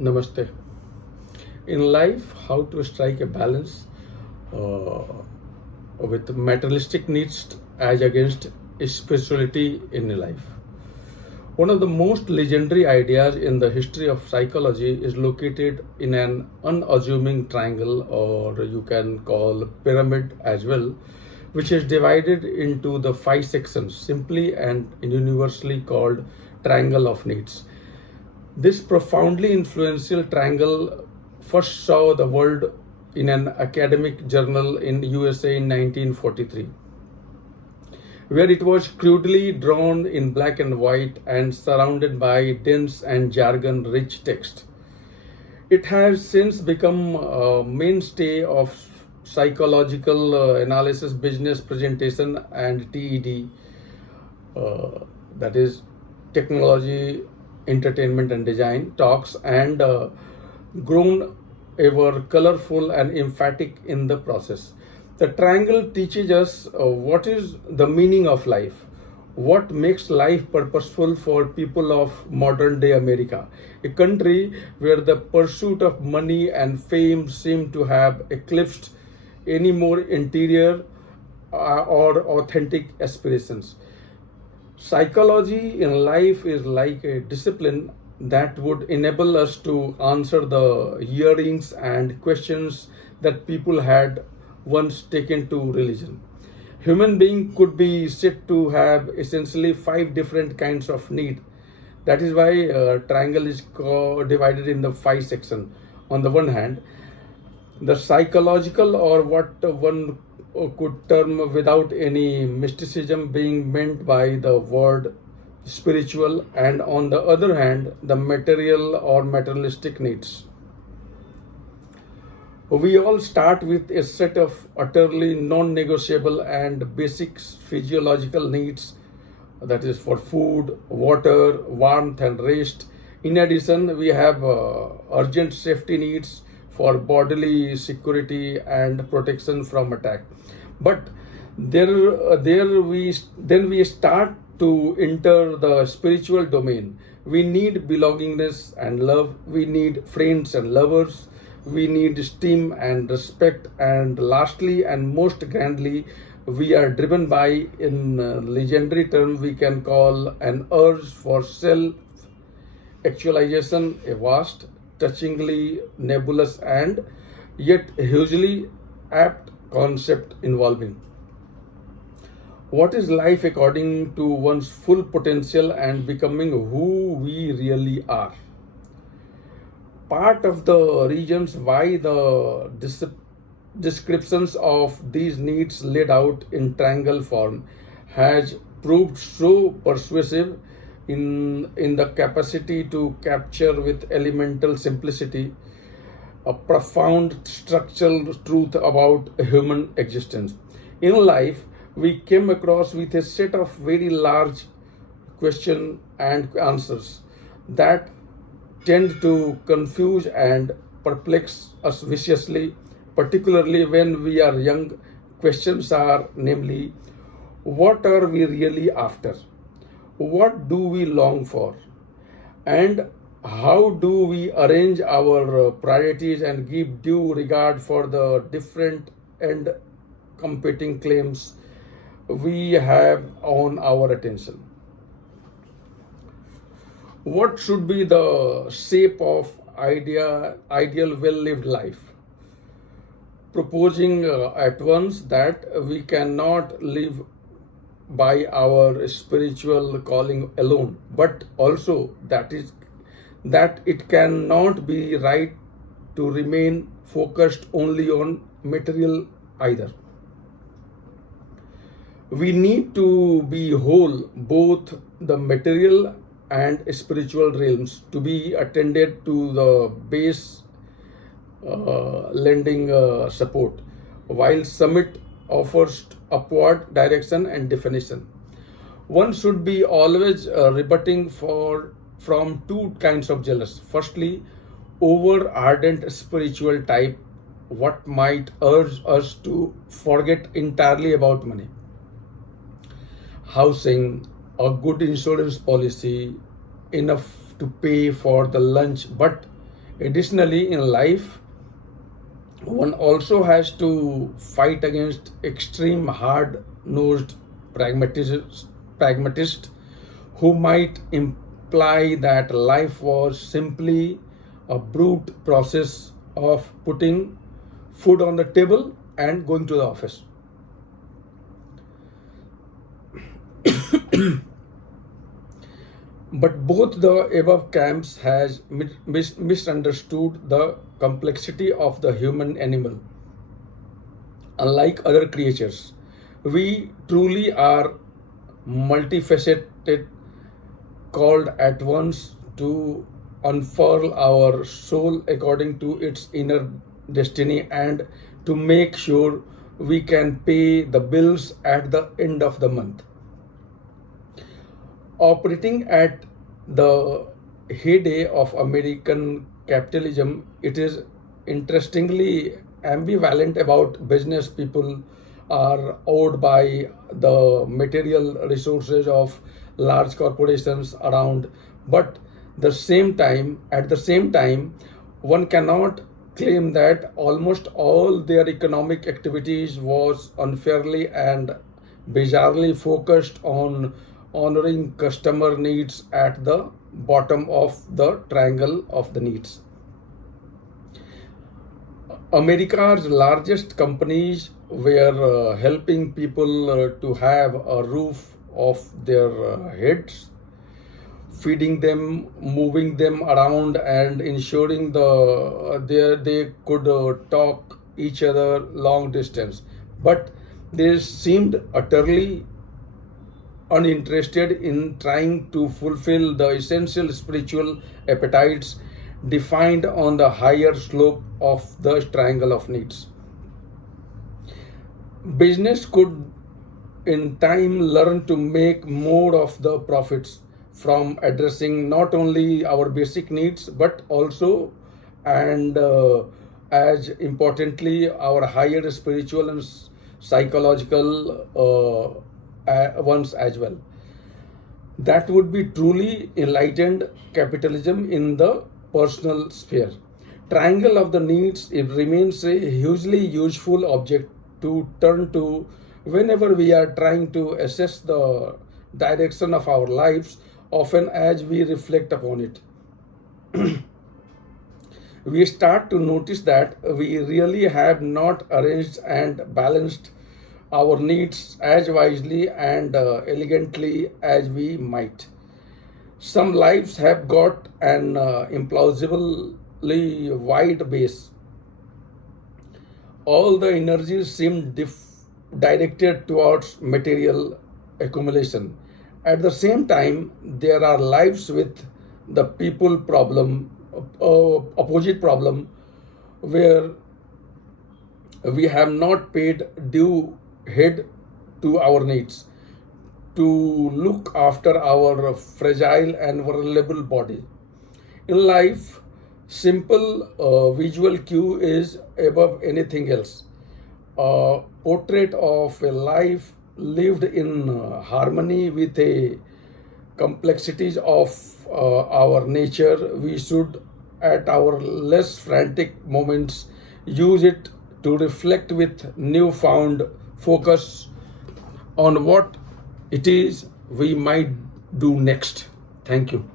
Namaste. In life, how to strike a balance uh, with materialistic needs as against spirituality in life. One of the most legendary ideas in the history of psychology is located in an unassuming triangle, or you can call pyramid as well, which is divided into the five sections, simply and universally called triangle of needs. This profoundly influential triangle first saw the world in an academic journal in USA in 1943, where it was crudely drawn in black and white and surrounded by dense and jargon-rich text. It has since become a mainstay of psychological analysis, business presentation, and TED, that is technology, entertainment, and design talks, and grown ever colorful and emphatic in the process. The triangle teaches us what is the meaning of life, what makes life purposeful for people of modern day America, a country where the pursuit of money and fame seem to have eclipsed any more interior or authentic aspirations. Psychology in life is like a discipline that would enable us to answer the yearnings and questions that people had once taken to religion. Human being could be said to have essentially five different kinds of need. That is why triangle is divided in the five section. On the one hand, the psychological, or what one could term without any mysticism being meant by the word spiritual, and on the other hand, the material or materialistic needs. We all start with a set of utterly non-negotiable and basic physiological needs, that is for food, water, warmth, and rest. In addition, we have urgent safety needs for bodily security and protection from attack. But then we start to enter the spiritual domain. We need belongingness and love. We need friends and lovers. We need esteem and respect. And lastly, and most grandly, we are driven by, in legendary term, we can call an urge for self actualization, a vast, touchingly nebulous, and yet hugely apt concept involving what is life according to one's full potential and becoming who we really are. Part of the reasons why the descriptions of these needs laid out in triangle form has proved so persuasive in the capacity to capture with elemental simplicity a profound structural truth about human existence. In life, we came across with a set of very large question and answers that tend to confuse and perplex us viciously, particularly when we are young. Questions are, namely, what are we really after? What do we long for? And how do we arrange our priorities and give due regard for the different and competing claims we have on our attention? What should be the shape of ideal well-lived life? Proposing at once that we cannot live by our spiritual calling alone, but also that it cannot be right to remain focused only on material either. We need to be whole, both the material and spiritual realms, to be attended to the base lending support, while summit offers upward direction and definition. One should be always rebutting from two kinds of jealous. Firstly, over ardent spiritual type, what might urge us to forget entirely about money, housing, a good insurance policy, enough to pay for the lunch, but Additionally, in life, one also has to fight against extreme hard-nosed pragmatists who might imply that life was simply a brute process of putting food on the table and going to the office. But both the above camps has misunderstood the complexity of the human animal. Unlike other creatures, we truly are multifaceted, called at once to unfurl our soul according to its inner destiny and to make sure we can pay the bills at the end of the month. Operating at the heyday of American capitalism, it is interestingly ambivalent about business people are owed by the material resources of large corporations around, but at the same time, one cannot claim that almost all their economic activities was unfairly and bizarrely focused on honoring customer needs at the bottom of the triangle of the needs. America's largest companies were helping people to have a roof of their heads, feeding them, moving them around, and ensuring they could talk each other long distance. But they seemed utterly uninterested in trying to fulfill the essential spiritual appetites defined on the higher slope of the triangle of needs. Business could in time learn to make more of the profits from addressing not only our basic needs but also and as importantly our higher spiritual and psychological ones as well. That would be truly enlightened capitalism in the personal sphere. Triangle of the needs, it remains a hugely useful object to turn to whenever we are trying to assess the direction of our lives, often as we reflect upon it. We start to notice that we really have not arranged and balanced our needs as wisely and elegantly as we might. Some lives have got an implausibly wide base. All the energies seem directed towards material accumulation. At the same time, there are lives with the people problem, opposite problem, where we have not paid due heed to our needs, to look after our fragile and vulnerable body. In life, simple visual cue is above anything else. A portrait of a life lived in harmony with the complexities of our nature. We should, at our less frantic moments, use it to reflect with newfound focus on what it is we might do next. Thank you.